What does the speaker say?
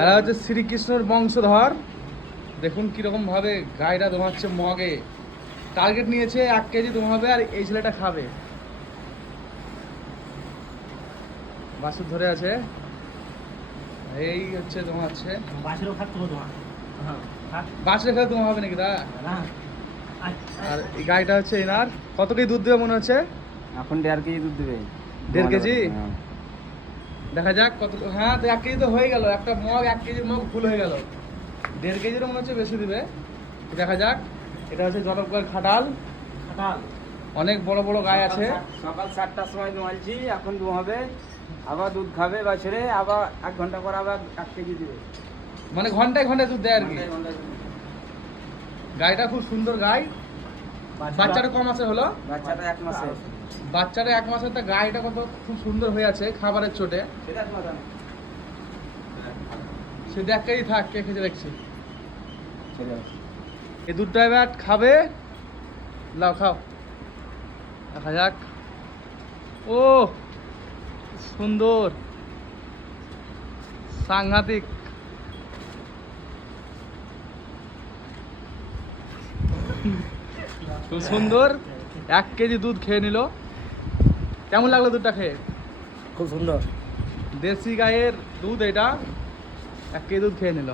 এরা হচ্ছে শ্রীকৃষ্ণর বংশধর। দেখুন কিরকম ভাবে গাইটা দোমাচ্ছে মগে। টার্গেট নিয়েছে 1 কেজি দোমাবে আর এই ছেলেটা খাবে। বাছুর ধরে আছে, এই হচ্ছে দোমাচ্ছে। বাছুরও খাচ্ছে তোমার। হ্যাঁ, বাছুর খেলে দোমা হবে নাকি দা? আর এই গাইটা হচ্ছে এনার। কত কেজি দুধ দেবে মনে হচ্ছে? এখন 1.5 কেজি দুধ দেবে। 1.5 কেজি? দেখা যাক কত। হ্যাঁ, তো 1 কেজি তো হয়ে গেল। একটা মগ 1 কেজির মগ ফুল হয়ে গেল। 1.5 কেজিরও মনে হচ্ছে বেশি দিবে। দেখা যাক। এটা হচ্ছে জলপগার খাটাল। অনেক বড় বড় গাই আছে। সকাল 7টার সময় দোয়ালছি, এখন দোয়াবে, আবার দুধ খাবে বাছুরে, আবার 1 ঘন্টা পর আবার 1 কেজি দিবে। মানে ঘন্টায় ঘন্টায় দুধ দেয় আর কি। গাইটা খুব সুন্দর গাই। বাচ্চাটা কম আছে হলো? বাচ্চাটা 1 মাসের। বাচ্চাটা 1 মাসের। তা গাইটা কত খুব সুন্দর হয়ে আছে খাবারের চোটে। সে 1 কেজি থাক, কে খেতে দেখছি। এই দুধটা এবার খাবে। লাও খাও, দেখা যাক। ও সুন্দর, সাংঘাতিক। খুব সুন্দর। 1 কেজি দুধ খেয়ে নিল। কেমন লাগলো দুধটা খেয়ে? খুব সুন্দর। দেশি গায়ের দুধ এটা। 1 কেজি দুধ খেয়ে নিল।